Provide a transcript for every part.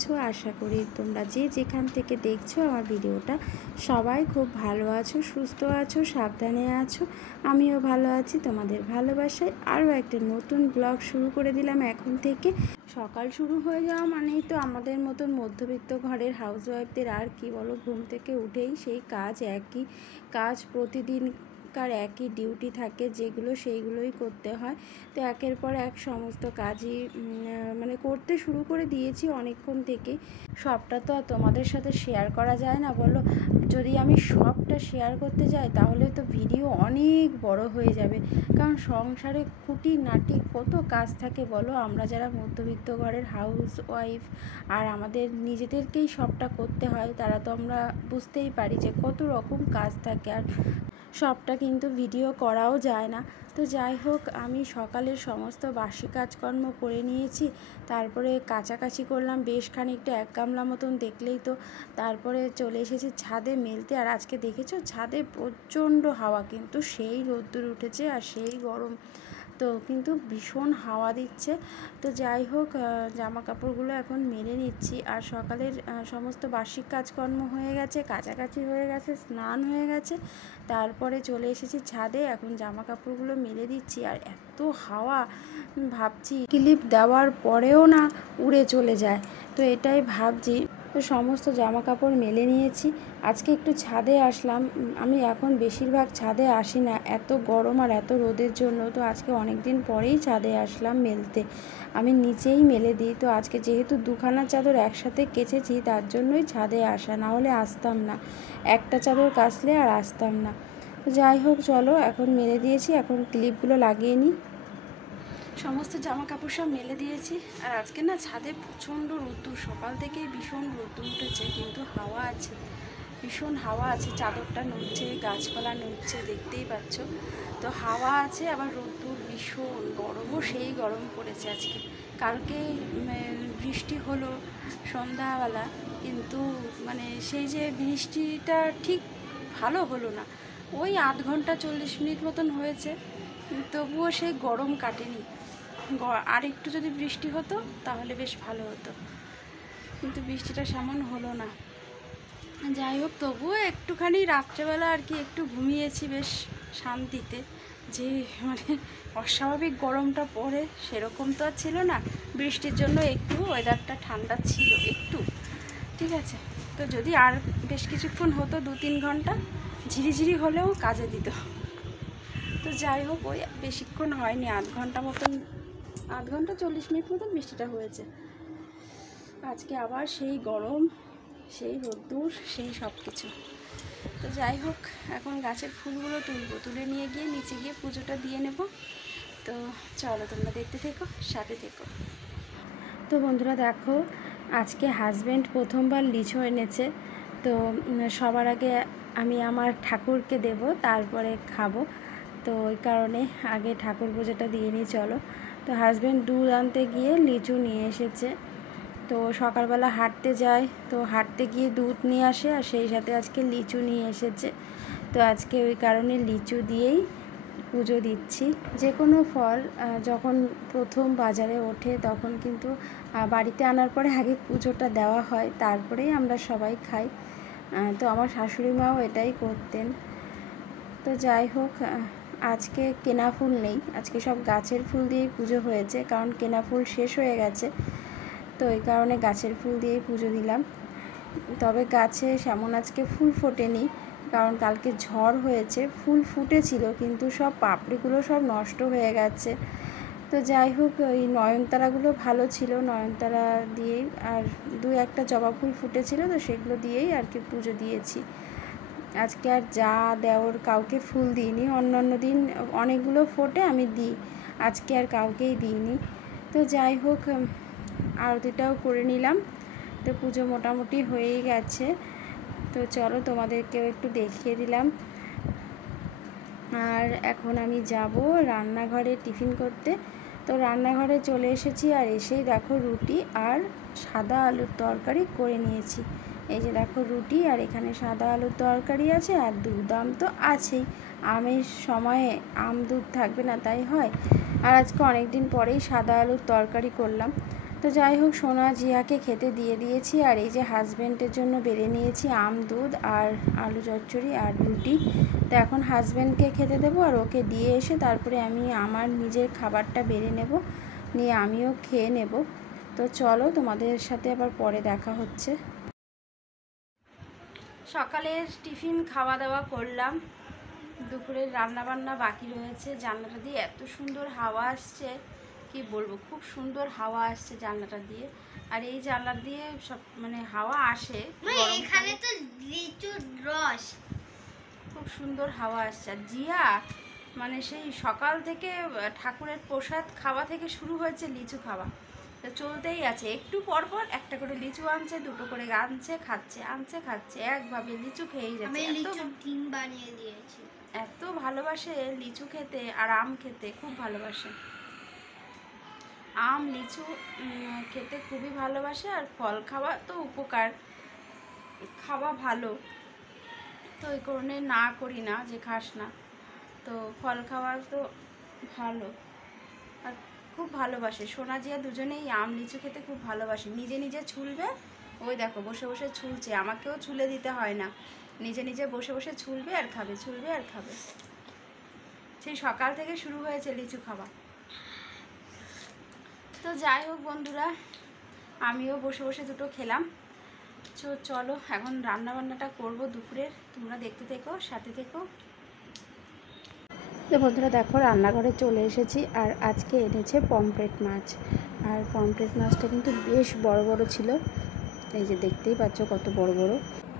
আছো? আশা করি তোমরা যে যেখান থেকে দেখছো আমার ভিডিওটা সবাই খুব ভালো আছো, সুস্থ আছো, সাবধানে আছো। আমিও ভালো আছি। তোমাদের ভালোবাসায় আরও একটা নতুন ব্লগ শুরু করে দিলাম এখন থেকে। সকাল শুরু হয়ে যাওয়া মানেই তো আমাদের মতন মধ্যবিত্ত ঘরের হাউসওয়াইফদের আর কি বলো, ঘুম থেকে উঠেই সেই কাজ, একই কাজ, প্রতিদিনকার একই ডিউটি থাকে যেগুলো সেইগুলোই করতে হয়। তো একের পর এক সমস্ত কাজই মানে করতে শুরু করে দিয়েছি অনেকক্ষণ থেকে। সবটা তো আর তোমাদের সাথে শেয়ার করা যায় না বলো। যদি আমি সবটা শেয়ার করতে যাই তাহলে তো ভিডিও অনেক বড় হয়ে যাবে, কারণ সংসারে খুঁটিনাটি কত কাজ থাকে বলো। আমরা যারা মধ্যবিত্ত ঘরের হাউস ওয়াইফ আর আমাদের নিজেদেরকেই সবটা করতে হয়, তারা তো আমরা বুঝতেই পারি যে কত রকম কাজ থাকে, আর সবটা কিন্তু ভিডিও করাও যায় না। তো যাই হোক, আমি সকালের সমস্ত বাসি কাজকর্ম করে নিয়েছি। তারপরে কাচাকাচি করলাম বেশ খানিকটা, 1 গামলা মতন দেখলেই তো। তারপরে চলে এসেছি ছাদে মেলতে। আর আজকে দেখেছো ছাদে প্রচণ্ড হাওয়া, কিন্তু সেই রোদ্দুর উঠেছে আর সেই গরম, তো কিন্তু ভীষণ হাওয়া দিচ্ছে। তো যাই হোক, জামা কাপড়গুলো এখন মেলে নিচ্ছি। আর সকালের সমস্ত বার্ষিক কাজকর্ম হয়ে গেছে, কাচাকাচি হয়ে গেছে, স্নান হয়ে গেছে। তারপরে চলে এসেছি ছাদে, এখন জামা কাপড়গুলো মেলে দিচ্ছি। আর এত হাওয়া, ভাবছি ক্লিপ দেওয়ার পরেও না উড়ে চলে যায়। তো এটাই ভাবছি। তো সমস্ত জামা কাপড় মেলে নিয়েছি। আজকে একটু ছাদে আসলাম। আমি এখন বেশিরভাগ ছাদে আসি না, এত গরম আর এত রোদের জন্য। তো আজকে অনেক দিন পরেই ছাদে আসলাম মেলতে। আমি নিচেই মেলে দিই। তো আজকে যেহেতু 2খানা চাদর একসাথে কেচেছি, তার জন্যই ছাদে আসা, না হলে আসতাম না। একটা চাদর কাচলে আর আসতাম না। তো যাই হোক, চলো এখন মেলে দিয়েছি, এখন ক্লিপগুলো লাগিয়ে নিই। সমস্ত জামা কাপড় সব মেলে দিয়েছি। আর আজকে না ছাদে প্রচণ্ড রোদ্দুর, সকাল থেকেই ভীষণ রোদ্দুর উঠেছে, কিন্তু হাওয়া আছে, ভীষণ হাওয়া আছে। চাদরটা নড়ছে, গাছপালা নড়ছে, দেখতেই পাচ্ছ। তো হাওয়া আছে, আবার রোদ্দুর ভীষণ, গরমও সেই গরম পড়েছে আজকে। কালকে বৃষ্টি হলো সন্ধ্যাবেলা, কিন্তু মানে সেই যে বৃষ্টিটা ঠিক ভালো হলো না, ওই 8 ঘন্টা 40 মিনিট মতন হয়েছে, তবুও সেই গরম কাটেনি। আর একটু যদি বৃষ্টি হতো তাহলে বেশ ভালো হতো, কিন্তু বৃষ্টিটা সেমন হলো না। যাই হোক, তবুও একটুখানি রাত্রেবেলা আর কি একটু ঘুমিয়েছি বেশ শান্তিতে। যে মানে অস্বাভাবিক গরমটা পড়ে সেরকম তো আর ছিল না। বৃষ্টির জন্য একটু ওয়েদারটা ঠান্ডা ছিল একটু, ঠিক আছে। তো যদি আর বেশ কিছুক্ষণ হতো, 2-3 ঘন্টা, ঝিরিঝিরি হলেও কাজে দিত। তো যাই হোক, ওই বেশিক্ষণ হয়নি, 8 ঘন্টা মতন, 8 ঘন্টা 40 মিনিট মতন বৃষ্টিটা হয়েছে। আজকে আবার সেই গরম, সেই রোদ্দুর, সেই সব কিছু। তো যাই হোক, এখন গাছের ফুলগুলো তুলে নিয়ে গিয়ে নিচে গিয়ে পুজোটা দিয়ে নেব। তো চলো, তোমরা দেখতে থেকো, সাথে থেকো। তো বন্ধুরা দেখো, আজকে হাজব্যান্ড প্রথমবার লিচু এনেছে। তো সবার আগে আমি আমার ঠাকুরকে দেব, তারপরে খাবো। তো ওই কারণে আগে ঠাকুর পুজোটা দিয়ে নিই চলো। তো হাজব্যান্ড দুধ আনতে গিয়ে লিচু নিয়ে এসেছে। তো সকালবেলা হাঁটতে যায়, তো হাঁটতে গিয়ে দুধ নিয়ে আসে, আর সেই সাথে আজকে লিচু নিয়ে এসেছে। তো আজকে ওই কারণে লিচু দিয়েই পুজো দিচ্ছি। যে কোনো ফল যখন প্রথম বাজারে ওঠে তখন কিন্তু বাড়িতে আনার পরে আগে পুজোটা দেওয়া হয়, তারপরেই আমরা সবাই খাই। তো আমার শাশুড়ি মাও এটাই করতেন। তো যাই হোক, আজকে কেনা ফুল নেই, আজকে সব গাছের ফুল দিয়েই পুজো হয়েছে, কারণ কেনা ফুল শেষ হয়ে গেছে। তো এই কারণে গাছের ফুল দিয়েই পুজো দিলাম। তবে গাছে সেমন আজকে ফুল ফোটেনি, কারণ কালকে ঝড় হয়েছে। ফুল ফুটেছিল, কিন্তু সব পাপড়িগুলো সব নষ্ট হয়ে গেছে। তো যাই হোক, ওই নয়নতারাগুলো ভালো ছিল, নয়নতারা দিয়েই, আর 2-1টা জবা ফুল ফুটেছিল, তো সেগুলো দিয়েই আর কি পুজো দিয়েছি। আজকে আর যা দেওর কাউকে ফুল দিইনি। অন্যান্য দিন অনেকগুলো ফোটে, আমি দিই, আজকে আর কাউকেই দিইনি। তো যাই হোক, আরতিটাও করে নিলাম। তো পুজো মোটামুটি হয়েই গেছে। তো চলো, তোমাদেরকেও একটু দেখিয়ে দিলাম। আর এখন আমি যাব রান্নাঘরে টিফিন করতে। তো রান্নাঘরে চলে এসেছি, আর এসেই দেখো রুটি আর সাদা আলুর তরকারি করে নিয়েছি। এই যে দেখো রুটি, আর এখানে সাদা আলুর তরকারি আছে, আর দুধ, আম তো আছেই। আমের সময়ে আম দুধ থাকবে না, তাই হয়। আর আজকে অনেক দিন পরেই সাদা আলুর তরকারি করলাম। তো যাই হোক, সোনা জিয়াকে খেতে দিয়ে দিয়েছি। আর এই যে হাজব্যান্ডের জন্য বেড়ে নিয়েছি আম দুধ আর আলু চচ্চড়ি আর রুটি। তো এখন হাজব্যান্ডকে খেতে দেবো, আর ওকে দিয়ে এসে তারপরে আমি আমার নিজের খাবারটা বেড়ে নেব, নিয়ে আমিও খেয়ে নেব। তো চলো, তোমাদের সাথে আবার পরে দেখা হচ্ছে। সকালের টিফিন খাওয়া দাওয়া করলাম, দুপুরের রান্নাবান্না বাকি রয়েছে। জানলাটা দিয়ে এত সুন্দর হাওয়া আসছে, কি বলবো, খুব সুন্দর হাওয়া আসছে জানলাটা দিয়ে। আর এই জানলা দিয়ে সব মানে হাওয়া আসে, এখানে তো লিচুর রস, খুব সুন্দর হাওয়া আসছে। আর জিয়া মানে সেই সকাল থেকে ঠাকুরের প্রসাদ খাওয়া থেকে শুরু হয়েছে লিচু খাওয়া, তো চলতেই আছে। একটু পর পর একটা করে লিচু আনছে, দুটো করে আনছে, খাচ্ছে, আনছে, খাচ্ছে, একভাবে লিচু খেয়েই যাচ্ছে। আমি লিচুর ডিম বানিয়ে দিয়েছি। এত ভালোবাসে লিচু খেতে আর আম খেতে, খুব ভালোবাসে। আম লিচু খেতে খুবই ভালোবাসে। আর ফল খাওয়া তো উপকার, খাওয়া ভালো, তো ওই কারণে না করি না যে খাস না, তো ফল খাওয়া তো ভালো। আর খুব ভালোবাসে সোনা জিয়া, দুজনেই আম লিচু খেতে খুব ভালোবাসে। নিজে নিজে ছুলবে, ওই দেখো বসে বসে ছুলছে, আমাকেও ছুলে দিতে হয় না, নিজে নিজে বসে বসে ছুলবে আর খাবে, ছুলবে আর খাবে। সেই সকাল থেকে শুরু হয়েছে লিচু খাওয়া। তো যাই হোক বন্ধুরা, আমিও বসে বসে দুটো খেলাম। চলো এখন রান্নাবান্নাটা করবো দুপুরের, তোমরা দেখতে থেকো, সাথে থেকো। তো বন্ধুরা দেখো, রান্নাঘরে চলে এসেছি। আর আজকে এনেছে পমফ্রেট মাছ, আর পমফ্রেট মাছটা কিন্তু বেশ বড় বড় ছিল, এই যে দেখতেই পাচ্ছ কত বড় বড়।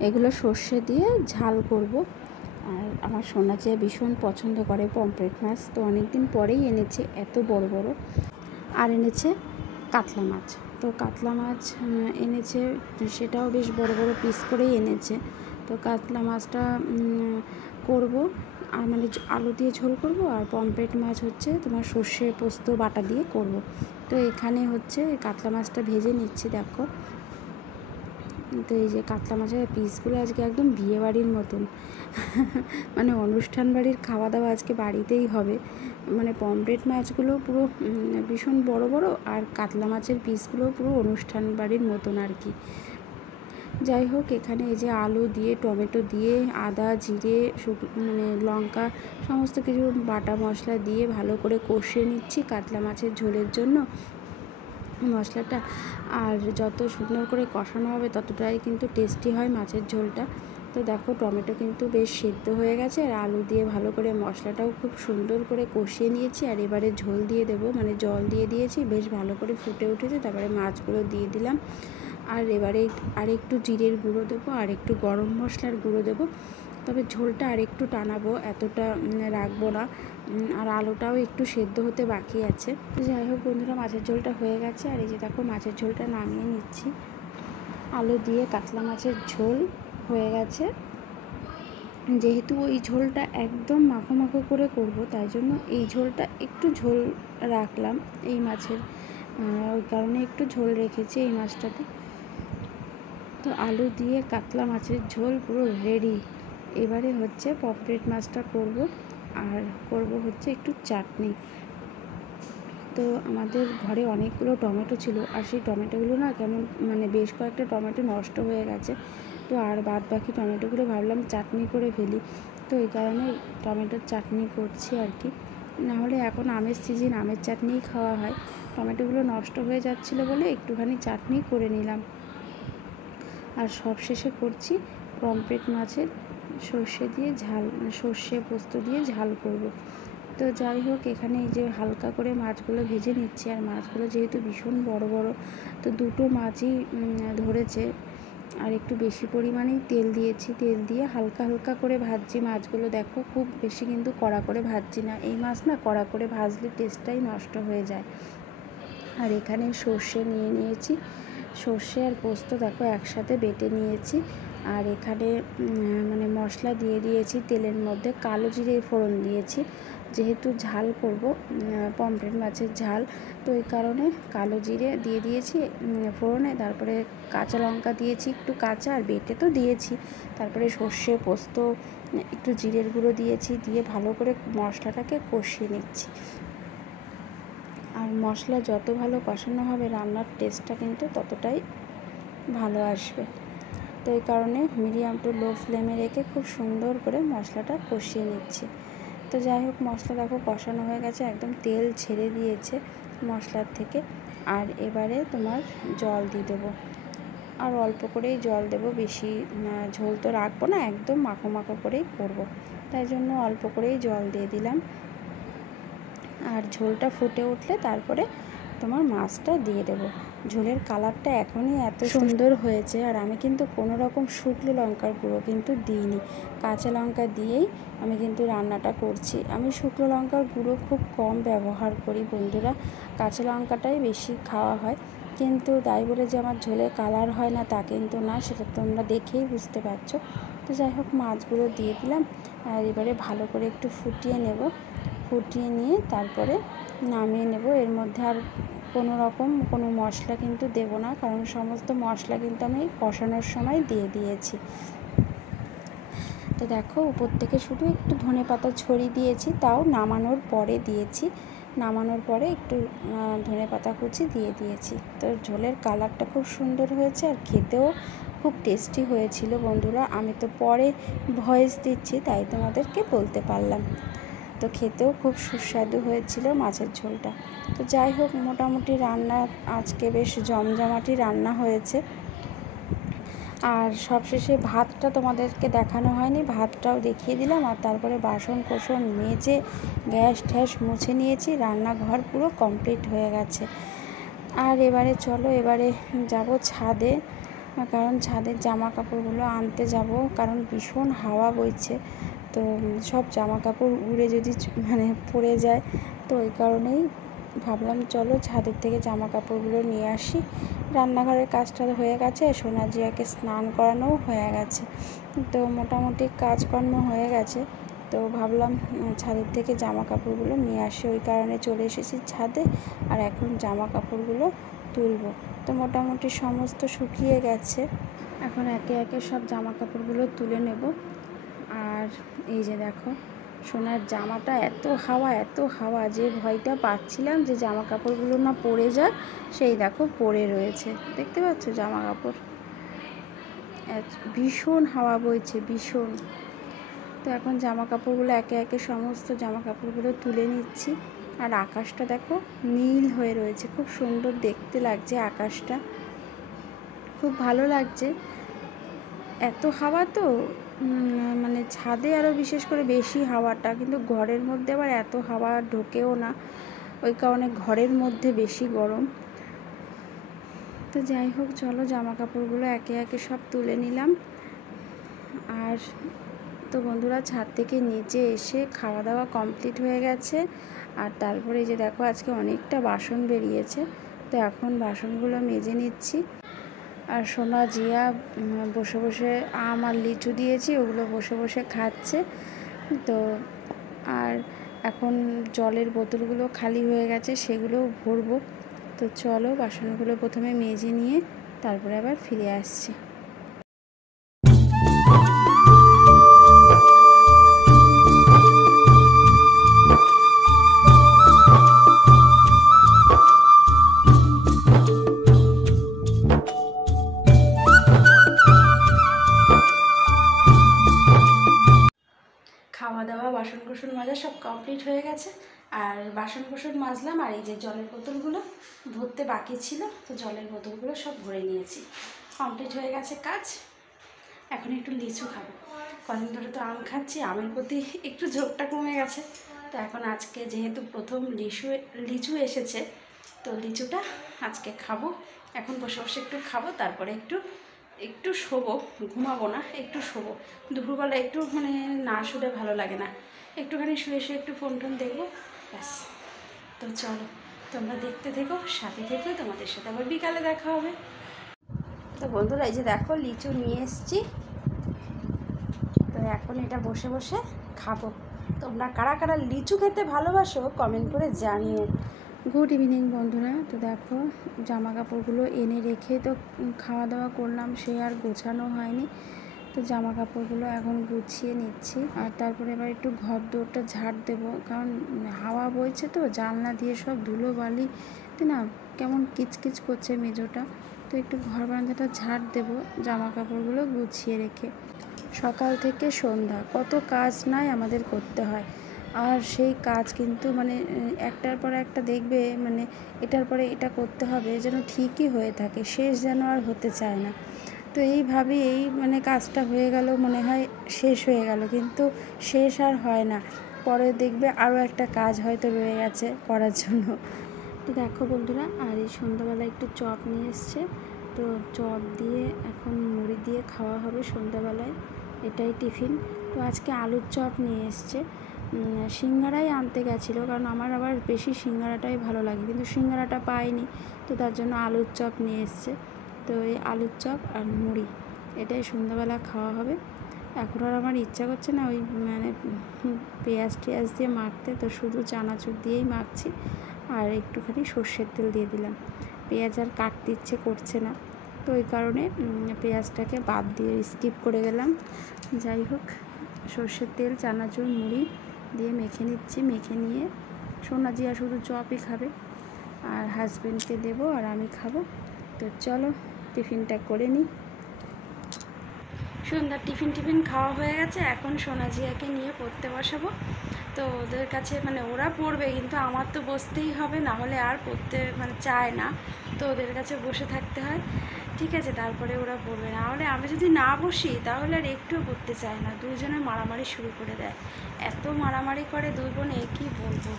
এগুলো সর্ষে দিয়ে ঝাল করব। আর আমার সোনা চেয়ে ভীষণ পছন্দ করে পমফ্রেট মাছ, তো অনেক দিন পরেই এনেছে এত বড় বড়। আর এনেছে কাতলা মাছ, তো কাতলা মাছ এনেছে, সেটাও বেশ বড় বড় পিস করেই এনেছে। তো কাতলা মাছটা করব, আর মানে আলু দিয়ে ঝোল করব। আর পমফ্রেট মাছ হচ্ছে তোমার সর্ষে পোস্ত বাটা দিয়ে করব। তো এখানে হচ্ছে কাতলা মাছটা ভেজে নিচ্ছি, দেখো। তো এই যে কাতলা মাছের পিসগুলো আজকে একদম বিয়ে বাড়ির মতন মানে অনুষ্ঠান বাড়ির খাওয়া দাওয়া আজকে বাড়িতেই হবে। মানে পমফ্রেট মাছগুলো পুরো ভীষণ বড় বড়, আর কাতলা মাছের পিসগুলো পুরো অনুষ্ঠান বাড়ির মতন আর কি। যাই হোক, এখানে এই যে আলু দিয়ে, টমেটো দিয়ে, আদা জিরে মানে লঙ্কা সমস্ত কিছু বাটা মশলা দিয়ে ভালো করে কষিয়ে নিচ্ছি কাতলা মাছের ঝোলের জন্য মশলাটা। আর যত সুন্দর করে কষানো হবে ততটাই কিন্তু টেস্টি হয় মাছের ঝোলটা। তো দেখো, টমেটো কিন্তু বেশ সিদ্ধ হয়ে গেছে, আর আলু দিয়ে ভালো করে মশলাটাও খুব সুন্দর করে কষিয়ে নিয়েছি। আর এবারে ঝোল দিয়ে দেবো, মানে জল দিয়ে দিয়েছি, বেশ ভালো করে ফুটে উঠেছে। তারপরে মাছগুলো দিয়ে দিলাম, আর এবারে আরেকটু জিরের গুঁড়ো দেবো, আর একটু গরম মশলার গুঁড়ো দেবো। তবে ঝোলটা আরেকটু টানাবো, এতটা রাখবো না। আর আলুটাও একটু সেদ্ধ হতে বাকি আছে। তো যাই হোক বন্ধুরা, মাছের ঝোলটা হয়ে গেছে। আর এই যে দেখো, মাছের ঝোলটা নামিয়ে নিচ্ছি। আলু দিয়ে কাতলা মাছের ঝোল হয়ে গেছে। যেহেতু ওই ঝোলটা একদম মাখো মাখো করে করব, তাই জন্য এই ঝোলটা একটু ঝোল রাখলাম এই মাছের, ওই কারণে একটু ঝোল রেখেছি এই মাছটাতে। তো আলু দিয়ে কাতলা মাছের ঝোল পুরো রেডি। এবারে হচ্ছে পমফ্রেট মাছটা করব, আর করব হচ্ছে একটু চাটনি। তো আমাদের ঘরে অনেকগুলো টমেটো ছিল, আর সেই টমেটোগুলো না কেমন মানে বেশ কয়েকটা টমেটো নষ্ট হয়ে গেছে। তো আর বাদ বাকি টমেটোগুলো ভাবলাম চাটনি করে ফেলি, তো এই কারণে টমেটোর চাটনি করছি আর কি। নাহলে এখন আমের সিজন, আমের চাটনিই খাওয়া হয়। টমেটোগুলো নষ্ট হয়ে যাচ্ছিলো বলে একটুখানি চাটনি করে নিলাম। আর সব শেষে করছি পমফ্রেট মাছের সর্ষে দিয়ে ঝাল, মানে সর্ষে পোস্ত দিয়ে ঝাল করব। তো যাই হোক, এখানে এই যে হালকা করে মাছগুলো ভেজে নিচ্ছি। আর মাছগুলো যেহেতু ভীষণ বড় বড়, তো দুটো মাছই ধরেছে। আর একটু বেশি পরিমাণেই তেল দিয়েছি, তেল দিয়ে হালকা হালকা করে ভাজছি মাছগুলো। দেখো, খুব বেশি কিন্তু কড়া করে ভাজছি না, এই মাছ না কড়া করে ভাজলে টেস্টটাই নষ্ট হয়ে যায়। আর এখানে সর্ষে নিয়ে নিয়েছি, সর্ষে আর পোস্ত দেখো একসাথে বেটে নিয়েছি। আর এখানে মানে মশলা দিয়ে দিয়েছি তেলের মধ্যে, কালো জিরে ফোড়ন দিয়েছি। যেহেতু ঝাল করব, পমফ্রেট মাছের ঝাল, তো এই কারণে কালো জিরে দিয়ে দিয়েছি ফোড়নে। তারপরে কাঁচা লঙ্কা দিয়েছি একটু কাঁচা, আর বেটে তো দিয়েছি। তারপরে সর্ষে পোস্ত, একটু জিরের গুঁড়ো দিয়েছি, দিয়ে ভালো করে মশলাটাকে কষিয়ে নিচ্ছি। আর মশলা যত ভালো কষানো হবে রান্নার টেস্টটা কিন্তু ততটাই ভালো আসবে। তো এই কারণে মিডিয়াম টু লো ফ্লেমে রেখে খুব সুন্দর করে মশলাটা কষিয়ে নিচ্ছি। তো যাই হোক, মশলা দেখো কষানো হয়ে গেছে, একদম তেল ছেড়ে দিয়েছে মশলার থেকে। আর এবারে তোমার জল দিয়ে দেবো, আর অল্প করেই জল দেবো, বেশি ঝোল তো রাখবো না, একদম মাখো মাখো করেই করবো, তাই জন্য অল্প করেই জল দিয়ে দিলাম। আর ঝোলটা ফুটে উঠলে তারপরে তোমার মাছটা দিয়ে দেবো। ঝোলের কালারটা এখনই এত সুন্দর হয়েছে। আর আমি কিন্তু কোনো রকম শুকনো লঙ্কার গুঁড়ো কিন্তু দিইনি, কাঁচা লঙ্কা দিয়েই আমি কিন্তু রান্নাটা করছি। আমি শুকনো লঙ্কার গুঁড়ো খুব কম ব্যবহার করি বন্ধুরা, কাঁচা লঙ্কাটাই বেশি খাওয়া হয়। কিন্তু তাই বলে যে আমার ঝোলের কালার হয় না তা কিন্তু না, সেটা তোমরা দেখেই বুঝতে পারছো। তো যাই হোক, মাছগুলো দিয়ে দিলাম আর এবারে ভালো করে একটু ফুটিয়ে নেব। ফুটিয়ে নিয়ে তারপরে নামিয়ে নেব। এর মধ্যে আর কোনো মশলা কিন্তু দেব না, কারণ সমস্ত মশলা কিন্তু আমি কষানোর সময় দিয়ে দিয়েছি। তো দেখো, উপর থেকে শুধু একটু ধনেপাতা ছড়িয়ে দিয়েছি, তাও নামানোর পরে দিয়েছি। নামানোর পরে একটু ধনেপাতা কুচি দিয়ে দিয়েছি। তো ঝোলের কালারটা খুব সুন্দর হয়েছে আর খেতেও খুব টেস্টি হয়েছিল বন্ধুরা। আমি তো পরে ভয়েস দিচ্ছি, তাই তোমাদেরকে বলতে পারলাম। তো খেতেও খুব সুস্বাদু হয়েছিল মাছের ঝোলটা। তো যাই হোক, মোটামুটি রান্না আজকে বেশ জমজমাটি রান্না হয়েছে। আর সবশেষে ভাতটা তোমাদেরকে দেখানো হয়নি, ভাতটাও দেখিয়ে দিলাম। আর তারপরে বাসন কোসন মেজে গ্যাস ট্যাস মুছে নিয়েছি, রান্নাঘর পুরো কমপ্লিট হয়ে গেছে। আর এবারে চলো, এবারে যাব ছাদে, কারণ ছাদের জামা কাপড়গুলো আনতে যাব, কারণ ভীষণ হাওয়া বইছে। তো সব জামা কাপড় উড়ে যদি পড়ে যায়, তো ওই কারণেই ভাবলাম চলো ছাদের থেকে জামা কাপড়গুলো নিয়ে আসি। রান্নাঘরের কাজটা হয়ে গেছে, সোনাজিয়াকে স্নান করানোও হয়ে গেছে, তো মোটামুটি কাজকর্ম হয়ে গেছে। তো ভাবলাম ছাদের থেকে জামা কাপড়গুলো নিয়ে আসি, ওই কারণে চলে এসেছি ছাদে। আর এখন জামা কাপড়গুলো তুলব। তো মোটামুটি সমস্ত শুকিয়ে গেছে, এখন একে একে সব জামা কাপড়গুলো তুলে নেব। আর এই যে দেখো, সোনার জামাটা এত হাওয়া যে ভয়টা পাচ্ছিলাম যে জামা কাপড়গুলো না পড়ে যায়, সেই দেখো পড়ে রয়েছে, দেখতে পাচ্ছ জামা কাপড়, ভীষণ হাওয়া বইছে, ভীষণ। তো এখন জামা কাপড়গুলো একে একে সমস্ত জামা কাপড়গুলো তুলে নিচ্ছি। আর আকাশটা দেখো নীল হয়ে রয়েছে, খুব সুন্দর দেখতে লাগছে আকাশটা, খুব ভালো লাগছে। এত হাওয়া তো ছাদে আরও বিশেষ করে বেশি হাওয়াটা, কিন্তু ঘরের মধ্যে আবার এত হাওয়া ঢোকেও না, ওই কারণে ঘরের মধ্যে বেশি গরম। তো যাই হোক, চলো জামা কাপড়গুলো একে একে সব তুলে নিলাম। আর তো বন্ধুরা, ছাদ থেকে নিচে এসে খাওয়া দাওয়া কমপ্লিট হয়ে গেছে। আর তারপরে যে দেখো, আজকে অনেকটা বাসন বেরিয়েছে, তো এখন বাসনগুলো মেজে নিচ্ছি। আর সোনা জিয়া বসে বসে আম আর লিচু দিয়েছি, ওগুলো বসে বসে খাচ্ছে। তো আর এখন জলের বোতলগুলো খালি হয়ে গেছে, সেগুলোও ভরবো। তো চলো, বাসনগুলো প্রথমে মেজে নিয়ে তারপরে আবার ফিরে আসছি। খাওয়া দাওয়া, বাসন কোসন মাজা সব কমপ্লিট হয়ে গেছে। আর বাসন কোসন মাজলাম, আর এই যে জলের বোতলগুলো ভরতে বাকি ছিল, তো জলের বোতলগুলো সব ভরে নিয়েছি, কমপ্লিট হয়ে গেছে কাজ। এখন একটু লিচু খাবো, কদিন ধরে তো আম খাচ্ছি, আমের প্রতি একটু ঝোঁকটা কমে গেছে। তো এখন আজকে যেহেতু প্রথম লিচু এসেছে, তো লিচুটা আজকে খাবো। এখন বসে বসে একটু খাবো, তারপরে একটু শোবো, ঘুমাবো না, একটু শোবো। দুপুরবেলা একটু না শুলে ভালো লাগে না, একটুখানি শুয়ে শুয়ে একটু ফোন টোন দেখবো, ব্যাস। তো চলো, তোমরা দেখতে থেকো, সাথে থেকো, তোমাদের সাথে আবার বিকালে দেখা হবে। তো বন্ধুরা, এই যে দেখো লিচু নিয়ে এসছি, তো এখন এটা বসে বসে খাবো। তোমরা কারা কারা লিচু খেতে ভালোবাসো কমেন্ট করে জানিও। গুড ইভিনিং বন্ধুরা। তো দেখো, জামা কাপড়গুলো এনে রেখে তো খাওয়া দাওয়া করলাম, সে আর গোছানো হয়নি। তো জামা কাপড়গুলো এখন গুছিয়ে নিচ্ছি, আর তারপরে এবার একটু ঘর দৌড়টা ঝাড় দেবো, কারণ হাওয়া বইছে তো জানলা দিয়ে সব ধুলো বালি না কেমন কিচকিচ করছে মেজোটা। তো একটু ঘর বারান্দাটা ঝাড় দেবো জামা কাপড়গুলো গুছিয়ে রেখে। সকাল থেকে সন্ধ্যা কত কাজ নাই আমাদের করতে হয়, আর সেই কাজ কিন্তু মানে একটার পর একটা দেখবে মানে এটার পরে এটা করতে হবে যেন ঠিকই হয়ে থাকে, শেষ যেন আর হতে চায় না। তো এইভাবে এই মানে কাজটা হয়ে গেল, মনে হয় শেষ হয়ে গেল, কিন্তু শেষ আর হয় না। পরে দেখবে আরও একটা কাজ হয়তো রয়ে গেছে করার জন্য। তো দেখো বন্ধুরা, আর এই সন্ধ্যাবেলা একটু চপ নিয়ে এসছে, তো চপ দিয়ে এখন মুড়ি দিয়ে খাওয়া হবে সন্ধ্যাবেলায়, এটাই টিফিন। তো আজকে আলুর চপ নিয়ে এসছে, সিঙ্গারাই আনতে গেছিলো, কারণ আমার আবার বেশি সিঙ্গারাটাই ভালো লাগে, কিন্তু সিঙ্গারাটা পাইনি, তো তার জন্য আলুর চপ নিয়ে এসছে। তো এই আলুর চপ আর মুড়ি এটাই সন্ধ্যাবেলা খাওয়া হবে। এখন আর আমার ইচ্ছা করছে না ওই মানে পেঁয়াজ টেয়াজ দিয়ে মাখতে, তো শুধু চানাচুর দিয়েই মাখছি, আর একটুখানি সর্ষের তেল দিয়ে দিলাম। পেঁয়াজ আর কাটতে ইচ্ছে করছে না, তো ওই কারণে পেঁয়াজটাকে বাদ দিয়ে স্কিপ করে গেলাম। যাই হোক, সর্ষের তেল চানাচুর মুড়ি দিয়ে মেখে নিচ্ছি, মেখে নিয়ে সোনাজিয়া শুধু চপই খাবে, আর হাজব্যান্ডকে দেবো আর আমি খাবো। তো চলো টিফিনটা করে নিই। সন্ধ্যার টিফিন খাওয়া হয়ে গেছে, এখন সোনাজিয়াকে নিয়ে পড়তে বসাবো। তো ওদের কাছে মানে ওরা পড়বে, কিন্তু আমার তো বসতেই হবে, না হলে আর পড়তে মানে চায় না, তো ওদের কাছে বসে থাকতে হয়, ঠিক আছে। তারপরে ওরা পড়বে, না হলে আমি যদি না বসি তাহলে আর একটুও পড়তে চায় না, দুজনে মারামারি শুরু করে দেয়, এত মারামারি করে দুই বোনে কী বলবো।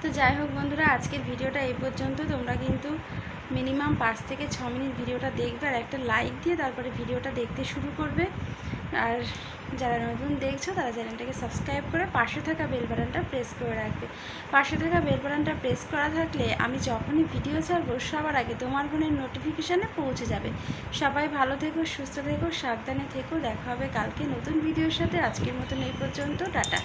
তো যাই হোক বন্ধুরা, আজকের ভিডিওটা এই পর্যন্ত। তোমরা কিন্তু মিনিমাম 5 থেকে 6 মিনিট ভিডিওটা দেখবে, আর একটা লাইক দিয়ে তারপরে ভিডিওটা দেখতে শুরু করবে। আর যারা নতুন দেখছো তারা চ্যানেলটাকে সাবস্ক্রাইব করে পাশে থাকা বেল বাটনটা প্রেস করে রাখবে। পাশে থাকা বেল বাটনটা প্রেস করা থাকলে আমি যখনই ভিডিও ছাড়বো সবার আগে তোমার ফোনের নোটিফিকেশানে পৌঁছে যাবে। সবাই ভালো থেকো, সুস্থ থেকো, সাবধানে থেকো। দেখা হবে কালকে নতুন ভিডিওর সাথে। আজকের মতন এই পর্যন্ত, টাটা।